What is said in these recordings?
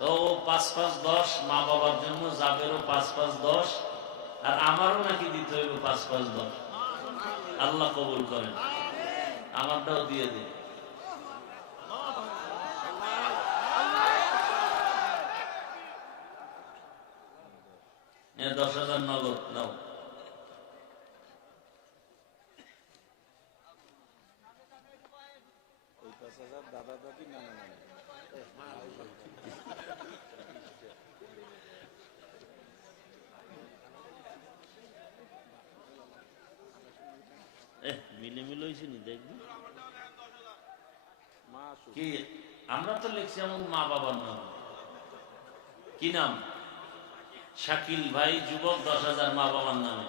তো ৫-৫-১০ মা বাবার জন্য যাবেরও ৫-৫-১০, আর আমারও নাকি দিতে হইব ৫-৫-১০। আল্লাহ কবুল করেন, আমারটাও দিয়ে দিন। ১০,০০০ নগদ নাও। দাদা দাদি নানা নানি মিলে মিলে হয়েছে নি দেখবি কি? আমরা তো লিখছি আমার মা বাবার নাম। কি নাম? শাকিল ভাই যুবক ১০,০০০ মা বাবার নামে।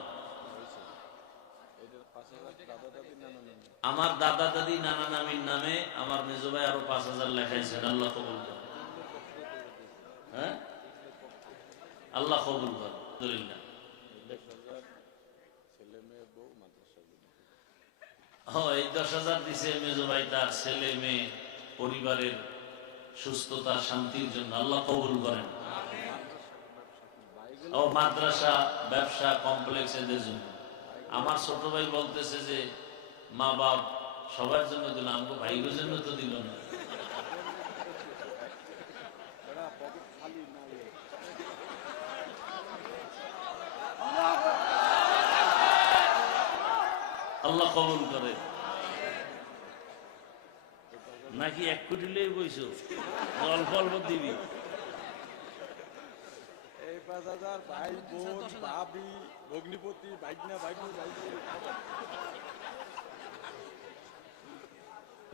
আমার দাদা দাদি নানা নামির নামে আমার মেজো ভাই আরো ৫,০০০ লেখাইছেন। আল্লাহ কবুল করেন। হ্যাঁ, আল্লাহ কবুল করেন। আলহামদুলিল্লাহ। এই ১০,০০০ দিছে মেজো ভাই তার ছেলে মেয়ে পরিবারের সুস্থতা শান্তির জন্য। আল্লাহ কবুল করেন। ও মাদ্রাসা ব্যবসা কমপ্লেক্স এদের জন্য। আমার ছোট ভাই বলতেছে যে মা বাপ সবার জন্য দিল, আমাকে ভাইগোর জন্য তো দিল না। আল্লাহ কবুল করে। নাকি ১ কোটি লই বইছো, অল্প অল্প দিবি। এই ৫,০০০ ভাই বোন ভাবি ভগ্নিপতি ভাইগনা ভাইগনি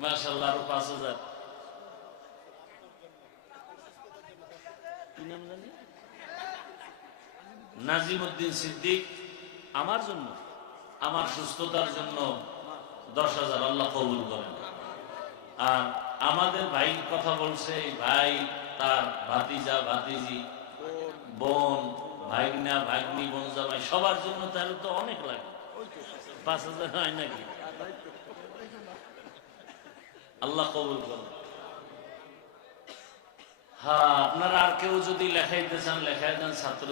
মাশাআল্লাহ, আরো ৫,০০০। কি নাম জানি? নাজিমউদ্দিন সিদ্দিক। আমার জন্য, আমার সুস্থতার জন্য ১০,০০০। আল্লাহ কবুল করেন। আর আমাদের ভাই কথা বলছে, ভাই তার ভাতিজা ভাতিজি বোন ভাইগনা ভাগ্নি বোন জামাই সবার জন্য তাহলে তো অনেক লাগে। ৫,০০০ হয় নাকি? আল্লাহ কবুল করেন। হ্যাঁ, আপনারা আর কেউ যদি লেখাইতে চান লেখাই দেন ছাত্র